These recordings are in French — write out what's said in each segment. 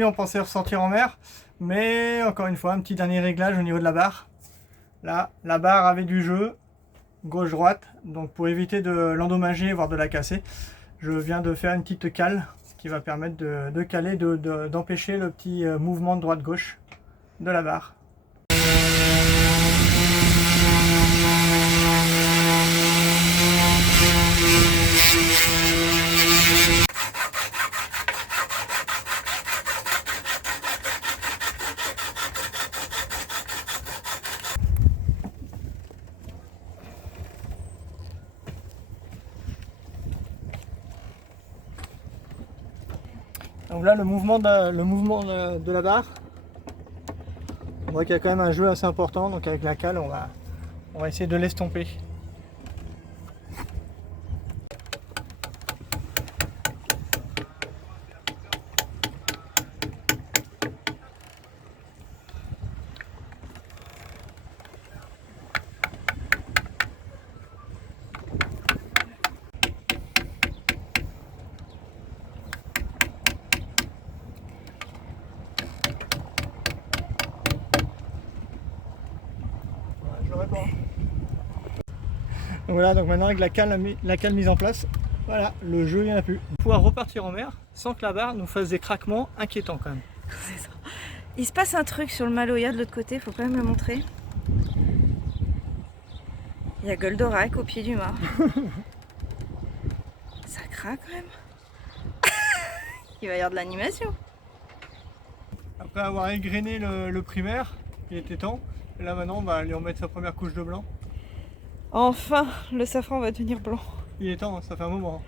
aujourd'hui on pensait ressortir en mer, mais encore une fois un petit dernier réglage au niveau de la barre. Là, la barre avait du jeu, gauche-droite, donc pour éviter de l'endommager, voire de la casser, je viens de faire une petite cale qui va permettre de caler, d'empêcher le petit mouvement de droite-gauche de la barre. Donc là, le mouvement de la barre, on voit qu'il y a quand même un jeu assez important, donc avec la cale, on va essayer de l'estomper. Donc voilà, donc maintenant avec la cale mise en place, voilà, le jeu il n'y en a plus. On va pouvoir repartir en mer sans que la barre nous fasse des craquements inquiétants quand même. C'est ça. Il se passe un truc sur le Maloya de l'autre côté, faut quand même le montrer. Il y a Goldorak au pied du mât. Ça craque quand même. Il va y avoir de l'animation. Après avoir égrené le primaire, il était temps. Et là maintenant on va aller en mettre sa première couche de blanc. Enfin, le safran va devenir blanc. Il est temps, ça fait un moment.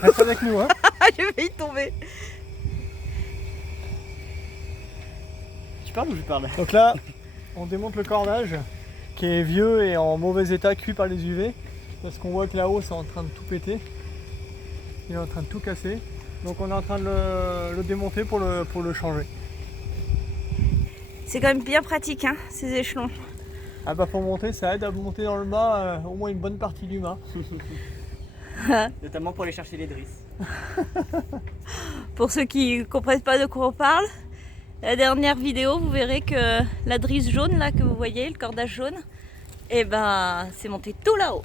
Reste avec nous, hein. J'ai failli tomber. Tu parles ou je parle? Donc là, on démonte le cordage qui est vieux et en mauvais état, cuit par les UV. Parce qu'on voit que là-haut, c'est en train de tout péter. Il est en train de tout casser. Donc on est en train de le démonter pour le changer. C'est quand même bien pratique, hein, ces échelons. Ah bah pour monter, ça aide à monter dans le mât au moins une bonne partie du mât. Notamment pour aller chercher les drisses. Pour ceux qui ne comprennent pas de quoi on parle, la dernière vidéo, vous verrez que la drisse jaune là que vous voyez, le cordage jaune, et ben c'est monté tout là-haut.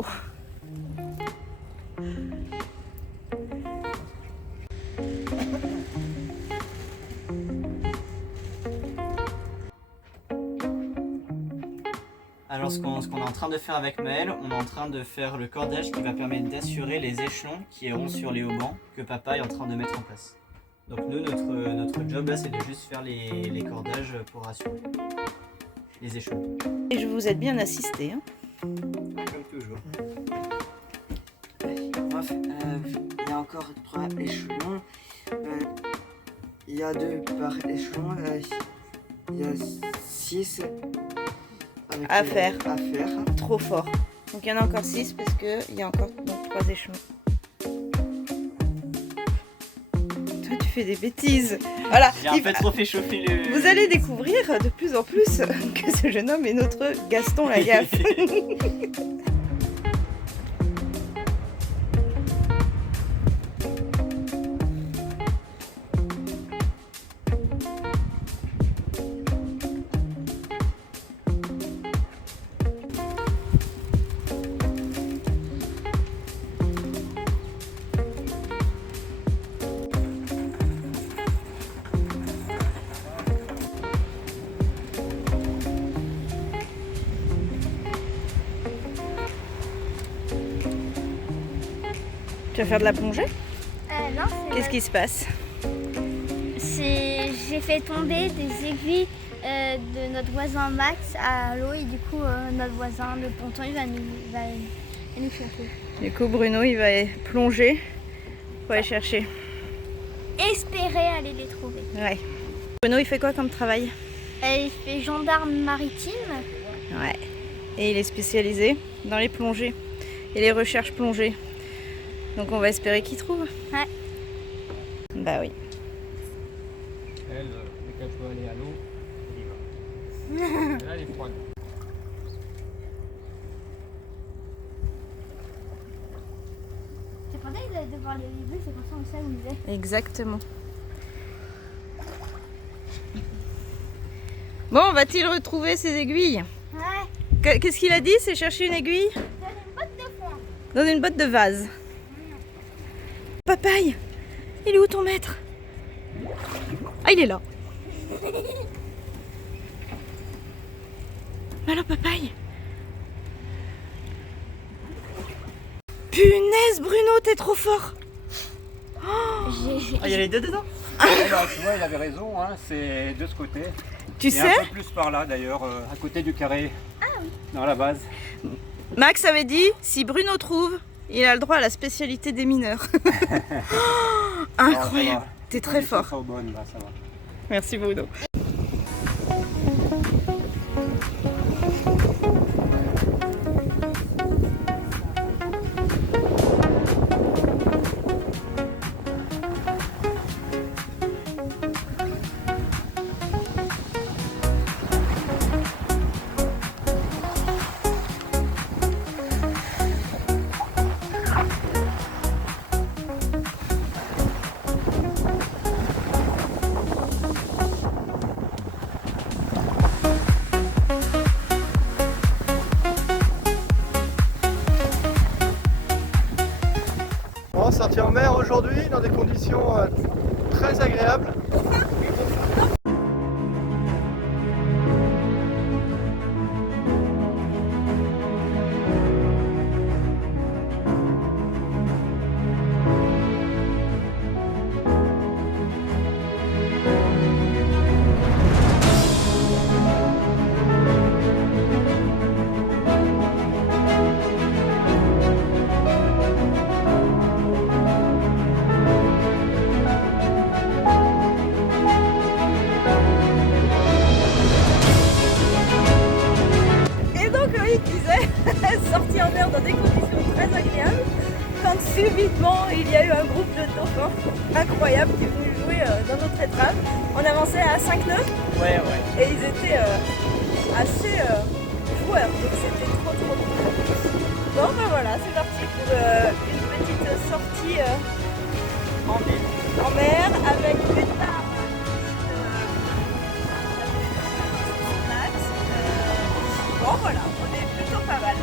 Alors ce qu'on est en train de faire avec Maël, on est en train de faire le cordage qui va permettre d'assurer les échelons qui iront sur les haubans que papa est en train de mettre en place. Donc nous, notre job là, c'est de juste faire les cordages pour assurer les échelons. Et je vous aide bien assisté. Hein. Comme toujours. Bref, il y a encore 3 échelons. Il y a 2 par échelon. Il y a 6 À faire. À faire. Trop fort. Donc il y en a encore 6 parce qu'il y a encore 3 échelons. Toi tu fais des bêtises. Voilà. J'ai un peu trop fait chauffer le... Vous allez découvrir de plus en plus que ce jeune homme est notre Gaston Lagaffe. Tu vas faire de la plongée? Non, Qu'est-ce qui se passe? j'ai fait tomber des aiguilles de notre voisin Max à l'eau et du coup notre voisin le ponton il va nous chauffer. Du coup Bruno il va plonger pour aller chercher. Espérer aller les trouver. Ouais. Bruno il fait quoi comme travail? Il fait gendarme maritime. Ouais. Et il est spécialisé dans les plongées et les recherches plongées. Donc on va espérer qu'il trouve. Ouais. Bah oui. Elle, dès qu'elle peut aller à l'eau, elle y va. Là, elle est froide. C'est pour ça qu'il allait devoir les début, c'est pour ça qu'on s'amusait. Exactement. Bon, va-t-il retrouver ses aiguilles? Ouais. Qu'est-ce qu'il a dit? C'est chercher une aiguille? Dans une botte de foin. Dans une botte de vase. Papaye, il est où ton maître? Ah, il est là. Alors, papaye. Punaise, Bruno, t'es trop fort. Ah, il y a les deux dedans? Alors, tu vois, il avait raison, hein, c'est de ce côté. Tu Et sais, un peu plus par là d'ailleurs, à côté du carré, dans la base. Max avait dit, si Bruno trouve, il a le droit à la spécialité des mineurs. Oh, incroyable, t'es très fort. Ça au bon, là, ça va. Merci Bruno. On va sortir en mer aujourd'hui dans des conditions très agréables. de dauphin incroyable qui est venu jouer dans notre étrave. On avançait à 5 nœuds Ouais. et ils étaient assez joueurs, donc c'était trop cool. Bon ben voilà, c'est parti pour une petite sortie en mer avec une barre. Bon voilà, on est plutôt pas mal.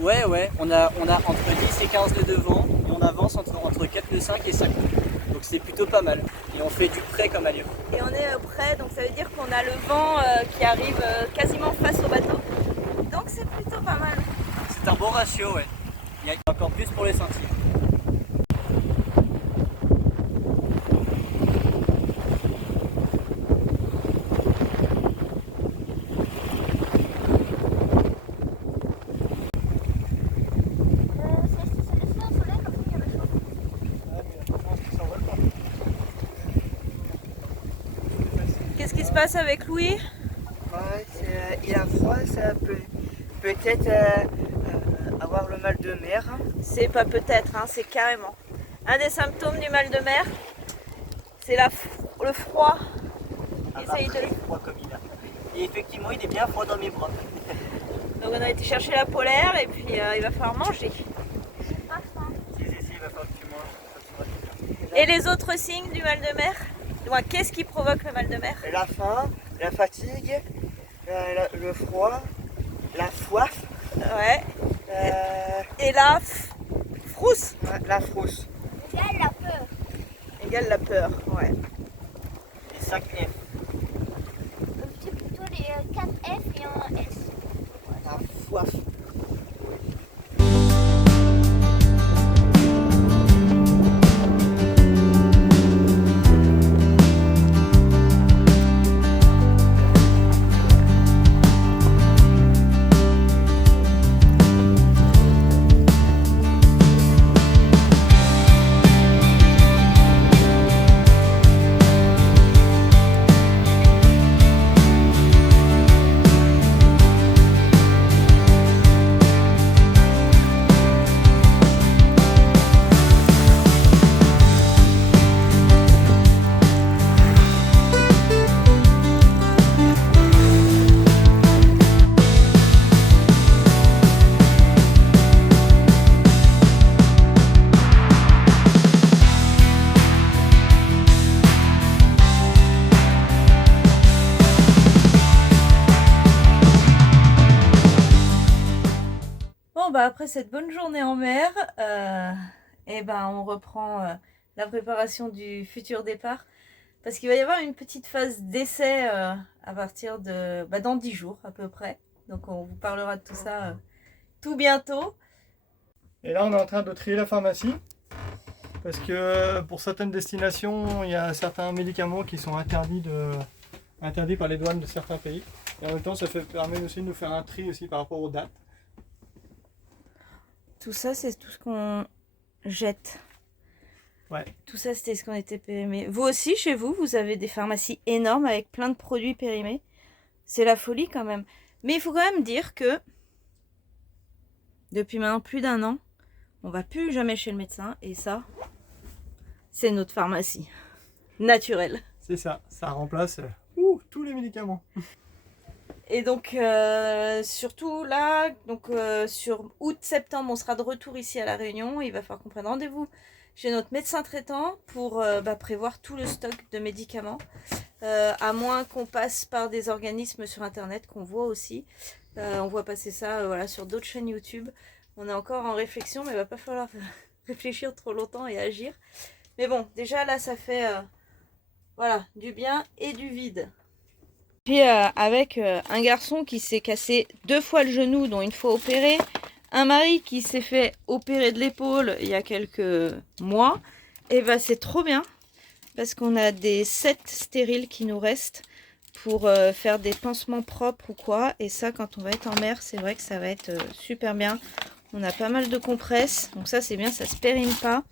Ouais, on a entre 10 et 15 nœuds de vent et on avance entre 4 nœuds 5 et 5 nœuds. Donc c'est plutôt pas mal. Et on fait du près comme allure. Et on est près, donc ça veut dire qu'on a le vent qui arrive quasiment face au bateau. Donc c'est plutôt pas mal. C'est un bon ratio, ouais. Il y a encore plus pour les sentir. Qu'est-ce qui se passe avec Louis? Il a froid, ça peut peut-être avoir le mal de mer. C'est pas peut-être, hein, c'est carrément. Un des symptômes du mal de mer, c'est le froid. Essaye de... froid comme il a. Et effectivement, il est bien froid dans mes bras. Donc on a été chercher la polaire et puis il va falloir manger. Si, il va falloir que tu manges. Et les autres signes du mal de mer? Qu'est-ce qui provoque le mal de mer? La faim, la fatigue, le froid, la soif. Ouais. Et la frousse. La frousse. Égale la peur. Égale la peur, ouais. Les 5 F. C'est plutôt les 4 F et un S. La soif. Après cette bonne journée en mer, on reprend la préparation du futur départ parce qu'il va y avoir une petite phase d'essai à partir de dans 10 jours à peu près. Donc on vous parlera de tout ça tout bientôt. Et là on est en train de trier la pharmacie parce que pour certaines destinations il y a certains médicaments qui sont interdits par les douanes de certains pays. Et en même temps ça permet aussi de nous faire un tri aussi par rapport aux dates. Tout ça, c'est tout ce qu'on jette. Ouais. Tout ça, c'était ce qu'on était périmé. Vous aussi, chez vous, vous avez des pharmacies énormes avec plein de produits périmés. C'est la folie quand même. Mais il faut quand même dire que depuis maintenant plus d'1 an, on va plus jamais chez le médecin. Et ça, c'est notre pharmacie naturelle. C'est ça, ça remplace tous les médicaments. Et donc, surtout là, donc, sur août-septembre, on sera de retour ici à La Réunion. Il va falloir qu'on prenne rendez-vous chez notre médecin traitant pour prévoir tout le stock de médicaments. À moins qu'on passe par des organismes sur Internet qu'on voit aussi. On voit passer ça voilà, sur d'autres chaînes YouTube. On est encore en réflexion, mais il va pas falloir réfléchir trop longtemps et agir. Mais bon, déjà là, ça fait voilà, du bien et du vide. Puis avec un garçon qui s'est cassé 2 fois le genou, dont 1 fois opéré, un mari qui s'est fait opérer de l'épaule il y a quelques mois, et bah c'est trop bien parce qu'on a des sets stériles qui nous restent pour faire des pansements propres ou quoi. Et ça, quand on va être en mer, c'est vrai que ça va être super bien. On a pas mal de compresses, donc ça c'est bien, ça se périme pas.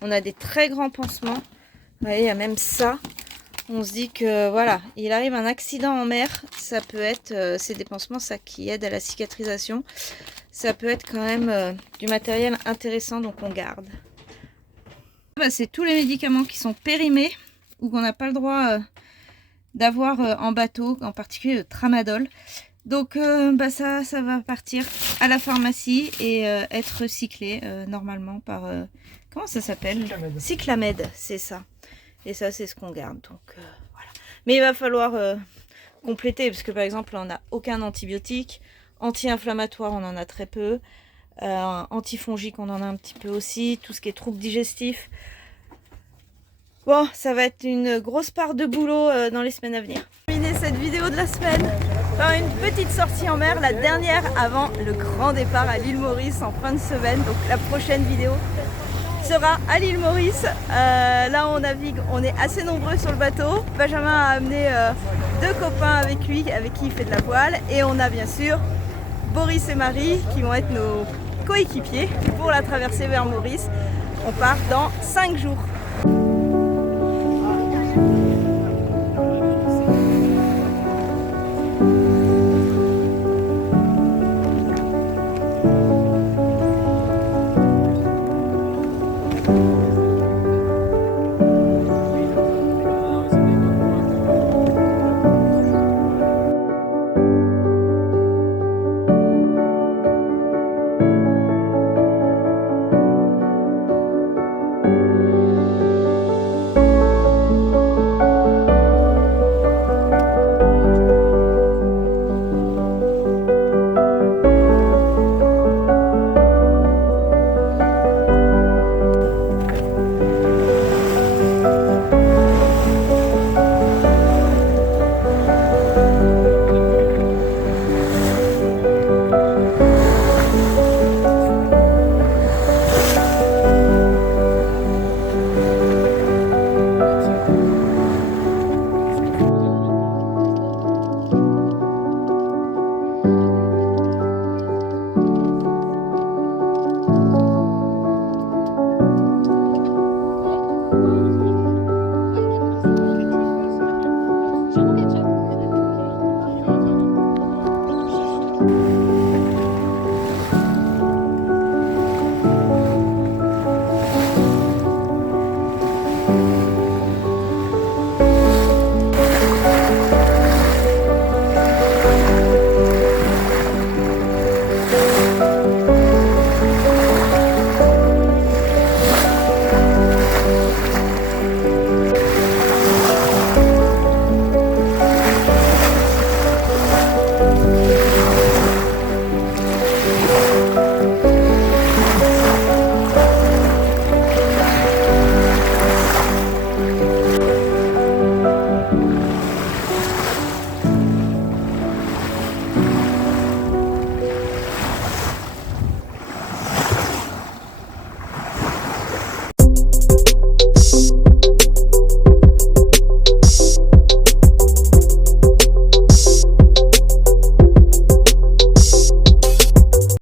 On a des très grands pansements. Vous voyez, il y a même ça. On se dit que voilà, il arrive un accident en mer, ça peut être, c'est des pansements ça qui aide à la cicatrisation. Ça peut être quand même du matériel intéressant, donc on garde. Bah, c'est tous les médicaments qui sont périmés ou qu'on n'a pas le droit d'avoir en bateau, en particulier le tramadol. Donc ça va partir à la pharmacie et être recyclé normalement par... comment ça s'appelle? Cyclamed. Cyclamed, c'est ça. Et ça, c'est ce qu'on garde. Donc voilà. Mais il va falloir compléter, parce que par exemple, on n'a aucun antibiotique. Anti-inflammatoire, on en a très peu. Antifongique, on en a un petit peu aussi. Tout ce qui est troubles digestifs. Bon, ça va être une grosse part de boulot dans les semaines à venir. Terminer cette vidéo de la semaine par une petite sortie en mer, la dernière avant le grand départ à l'île Maurice en fin de semaine. Donc la prochaine vidéo sera à l'île Maurice. Là on navigue, on est assez nombreux sur le bateau. Benjamin a amené 2 copains avec lui, avec qui il fait de la voile. Et on a bien sûr Boris et Marie qui vont être nos coéquipiers pour la traversée vers Maurice. On part dans 5 jours.